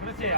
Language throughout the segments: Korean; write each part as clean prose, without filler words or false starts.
그렇지.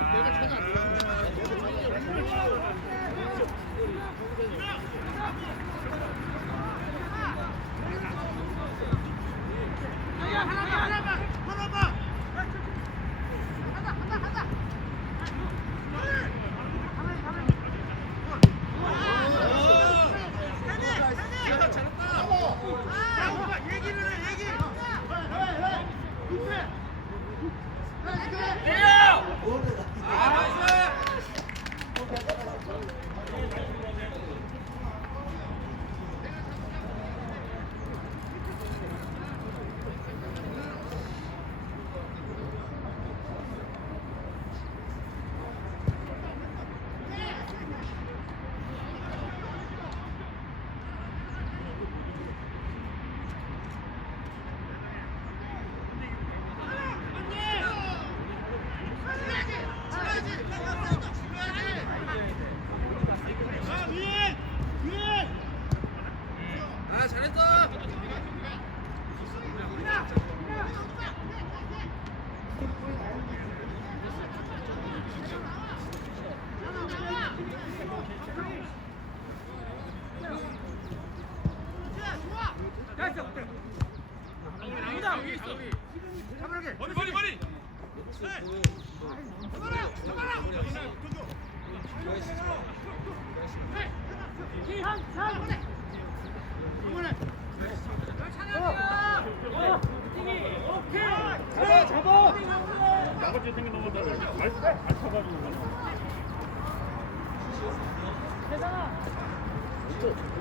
나머지 생긴 놈들을 잘 쳐가지고.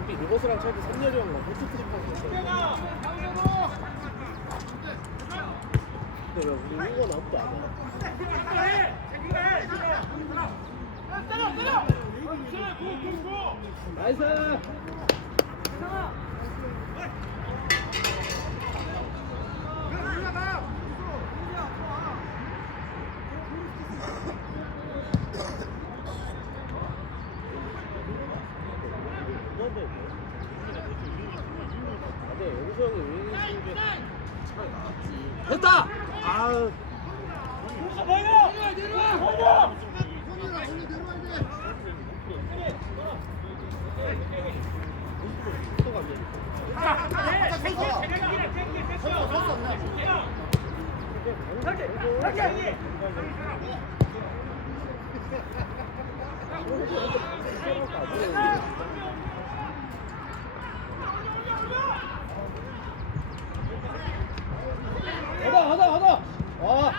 우리 로버스랑 차기 3년이 형과 포트트릭 하고 있어. 근데 왜 우리 이건 아무도 안 해? 나이스! 여기서 형이 윙 치는 게 차라리 낫지. 됐다! 아우. 내려와! 또 가다. 와.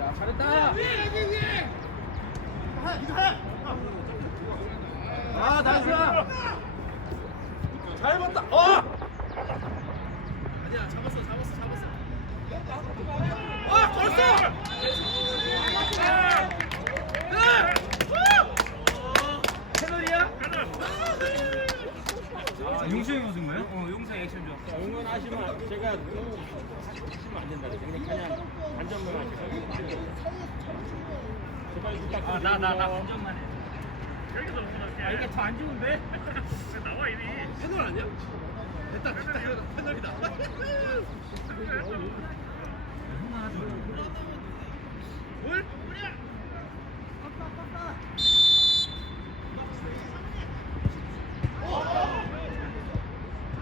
야, 잘했다. 아, 나이스. 잘 봤다. 아니야, 잡았어. 걸었어. 패널이야? 용수 형이 얻은 거예요? 용수 액션 좀. 응원하시면 제가 하시면 안 된다. 그냥 반전만 하시고. 제발 나 반전만 해. 이게 더 안 좋은데? 나와 이미. 패널 아니야? 됐다. 패널이다. 뭘?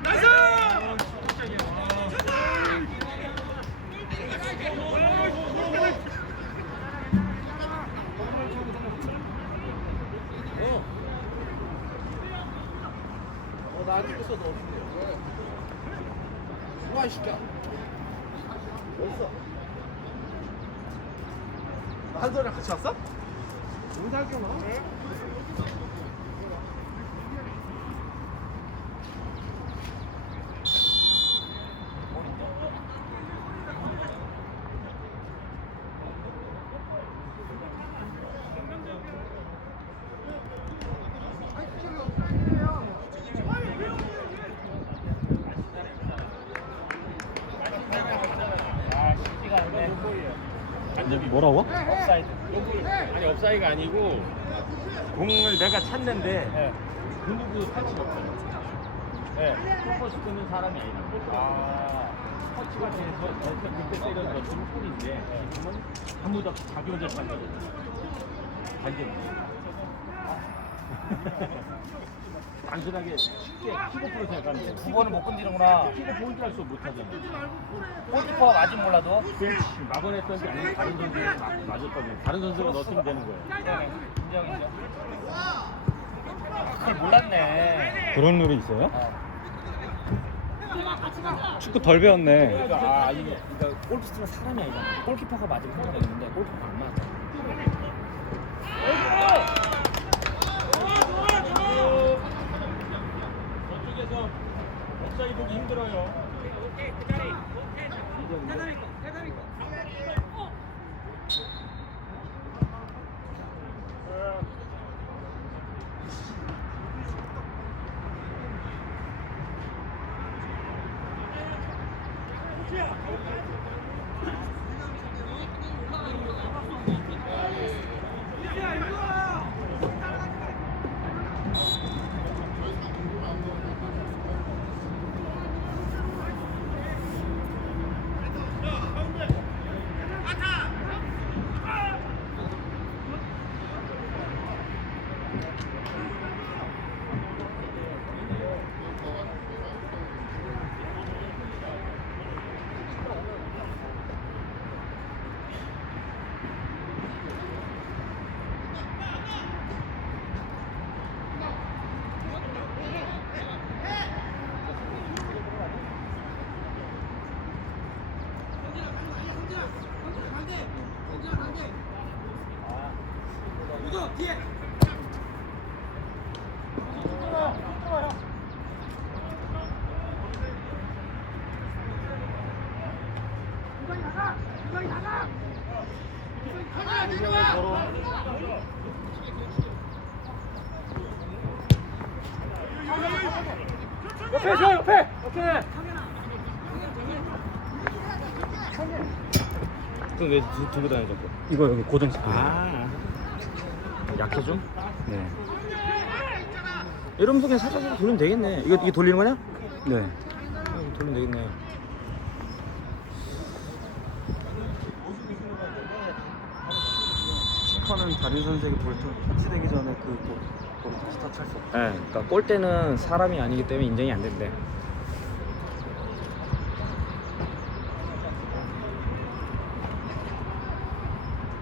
나이스! 나 안 죽었어, 너 없는데. 와, 이 새끼야. 어딨어? 한솔이랑 같이 왔어? 아, 쉽지가 않네. 뭐라고? 업사이드. 아니, 업사이드가 아니고 공을 내가 찼는데 네. 그 누구 터치가 없어요. 네. 포커스 끄는 사람이 아니다. 아. 터치가 돼서 그때 때려서 골인데 지금은 아무도 없이 자기 혼자 찬 거죠. 완전. 단순하게 쉽게 킥오프로 생각하는데 두 번을 못 건드리는구나. 킥오프 혼자 할수 못하잖아. 골키퍼가 맞으면 몰라도. 그렇지. 막아냈던 게 아니고 다른 선수가 맞았거든. 다른 선수가 넣었으면 되는 거예요. 인정이죠. 그걸 몰랐네. 그런 룰이 있어요? 어. 축구 덜 배웠네. 그러니까 이게 그러니까 골키퍼가 사람이 아니잖아. 골키퍼가 맞으면 상관이 있는데 골키퍼가 안 맞아. 저쪽에서 업사이드 보기 힘들어요. 옆에 줘, 옆에. 오케이. 그럼 왜 들고 다녀 자꾸? 이거 여기 고정 스프. 약해 좀? 네. 이러면서 그냥 살짝 돌리면 되겠네. 이게 돌리는 거냐? 네. 돌리면 되겠네. 키퍼는 다른 선수에게 볼 터치되기 전에 볼 다시 터치할 수 없다. 네, 그러니까 골대는 사람이 아니기 때문에 인정이 안 된대.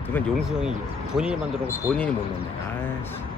이건 용수 형이 본인이 만들어 놓고 본인이 못 넣네. 아이씨.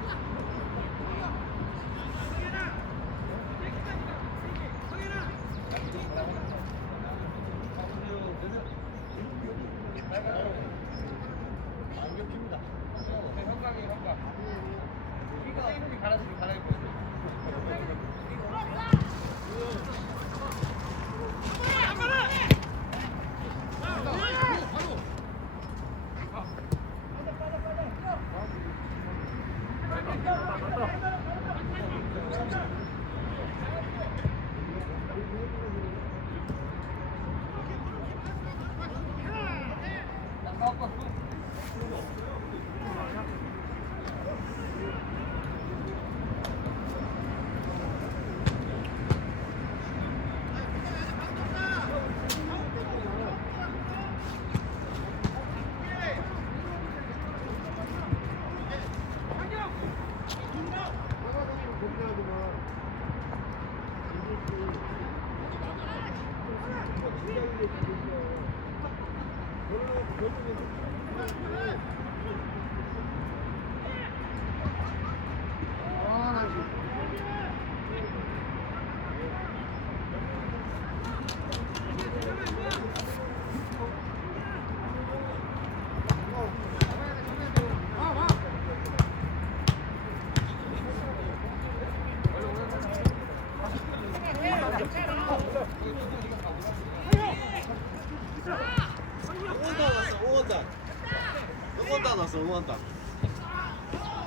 응원단 왔어 응원단.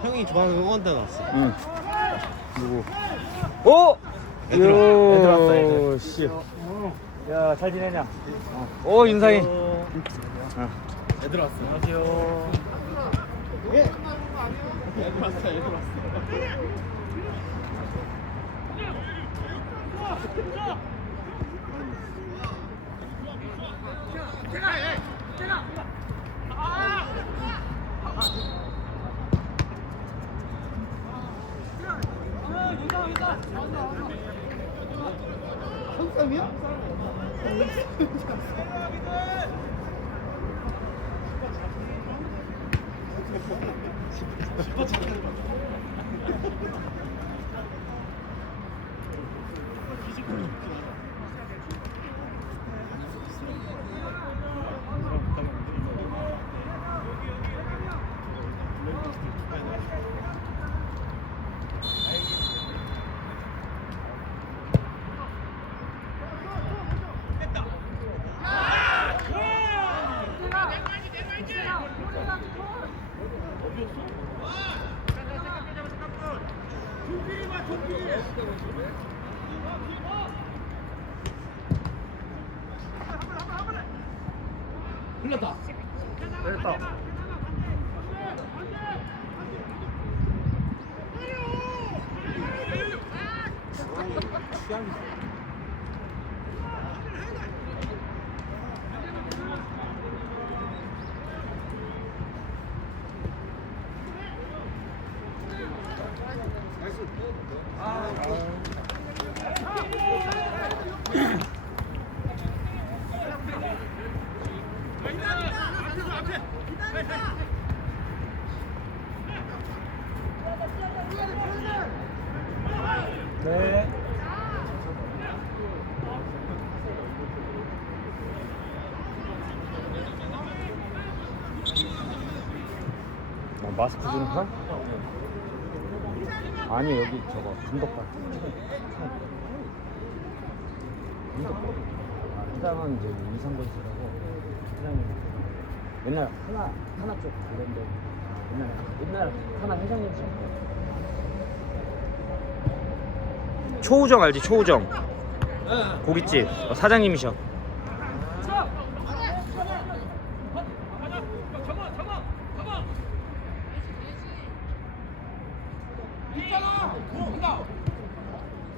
형이 좋아하는 응원단 왔어. 응. 누구? 오! 애들 왔어, 애들. 씨. 야, 잘 지내냐? 오, 윤상이. 애들 왔어. 안녕하세요. 애들 왔어 애들 왔어. 한쌈이야? 흘렀다. 됐다. 네. 마스크 주는 판? 아니 여기 저거 감독판. 감독판. 회장은 이제 이상권 씨라고 회장님 옛날 하나 쪽 그런데 옛날 하나 회장님이셨고. 초우정 알지? 초우정 고깃집 사장님이셔.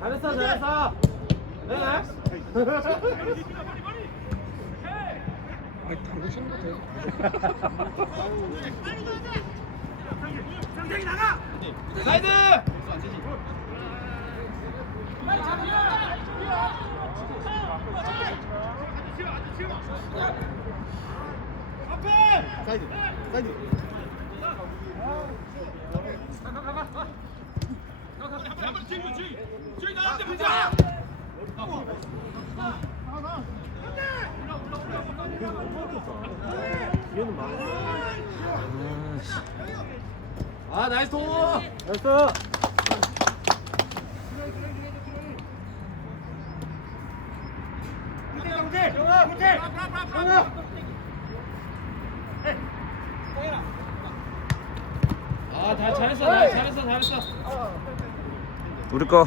잘했어 잘했어. 네. 사이드. 사이드 사이드. 아 나이스 도. 됐어. 아 잘했어. 우리 거.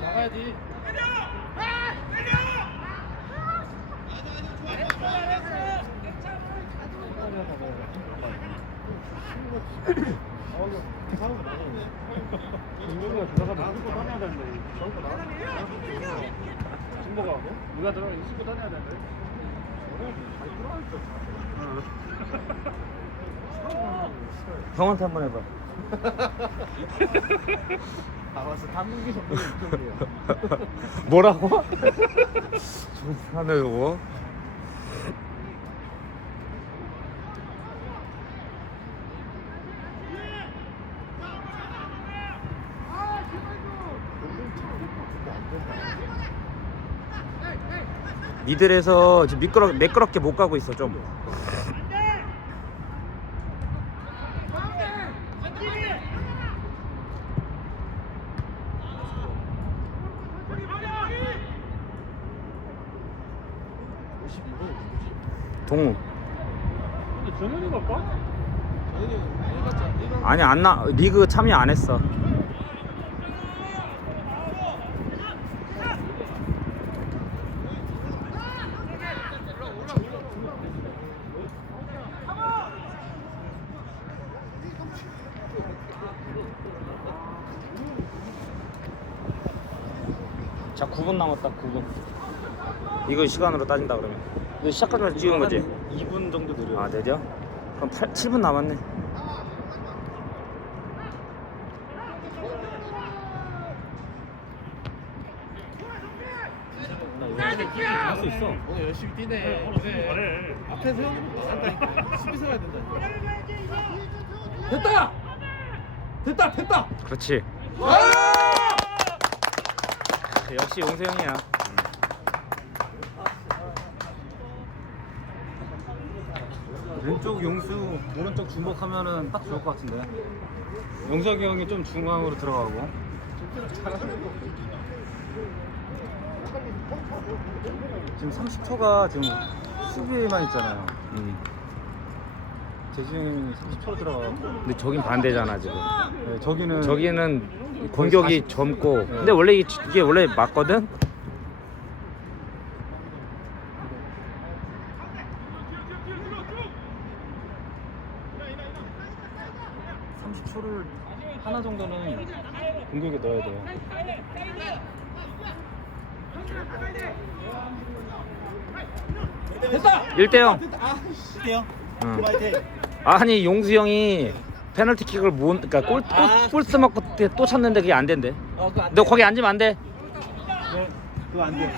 나가야지. 중국이가 들어가면 신고 다녀야 되는데. 중국아, 누가 들어가면 신고 다녀야 되는데. 형한테 한번 해봐. 아 맞어. 단무기 정도는 이쪽이에요. 뭐라고? 좋다네 저거. 미들에서 지금 매끄럽게 못 가고 있어 좀. 동우. 근데 정현이 갈까? 아니 리그 참여 안 했어. 자 9분 남았다 9분. 이거 시간으로 따진다 그러면 이거 시작하자마자 찍은 거지? 2분 정도 느려. 아 느려? 그럼 7분 남았네. 할 수 있어. 오늘 열심히 뛰네. 잘해. 앞에 세우는 거 안다니까. 수비 세워야 된다. 됐다! 됐다! 됐다! 그렇지. 역시 용세 형이야. 왼쪽 용수, 오른쪽 주목하면은 딱 좋을 것 같은데. 용석이 형이 좀 중앙으로 들어가고. 지금 30초가 지금 수비에만 있잖아요. 재진이 30초 들어가고. 근데 저긴 반대잖아 지금. 네, 저기는 저기는 공격이 젊고. 근데 원래 이게 원래 맞거든. 30초를 하나 정도는 공격에 넣어야 돼요. 1대0. 뛰어. 응. 파이팅. 아니 용수 형이 페널티킥을 못, 그러니까 골 쓰먹고 또 찼는데 그게 안 된대. 그거 안 너 거기 앉으면 안 돼. 돼. 그거 안 돼.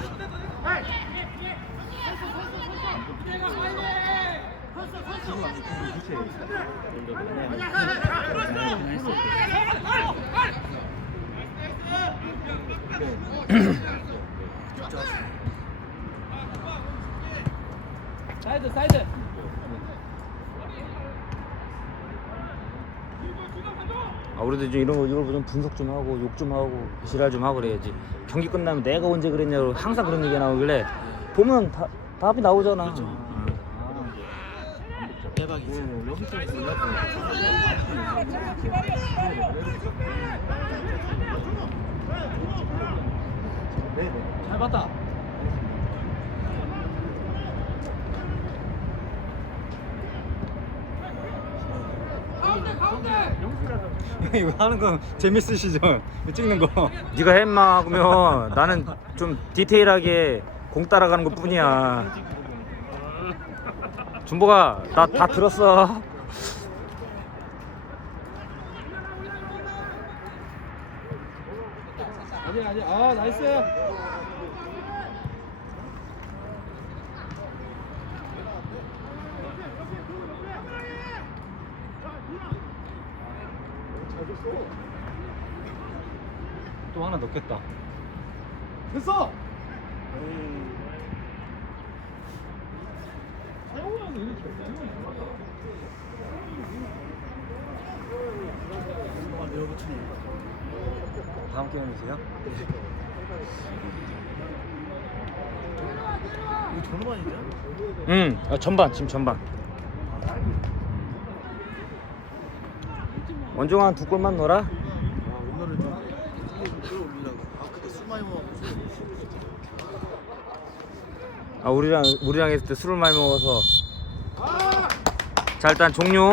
사이드! 아, 우리도 좀 이런 거 좀 분석 좀 하고 욕 좀 하고 지랄 좀 하고 그래야지. 경기 끝나면 내가 언제 그랬냐고 항상 그런 얘기가 나오길래 보면 답이 나오잖아. 대박이지. 잘 봤다. 이거 하는 건 재밌으시죠? 이거 찍는 거. 네가 햄마 하면 나는 좀 디테일하게 공 따라가는 것 뿐이야. 준보가 나 다 들었어. 아니. 아, 나이스. 또 하나 넣겠다. 됐어. 다음 게임이세요? 이거 전반이냐? 응. 전반 지금 전반. 원종아 한 2골만 넣어라. 오늘은 좀 끌어올리려고. 근데 술 많이 먹어서. 우리랑 했을 때 술을 많이 먹어서. 자 일단 종료.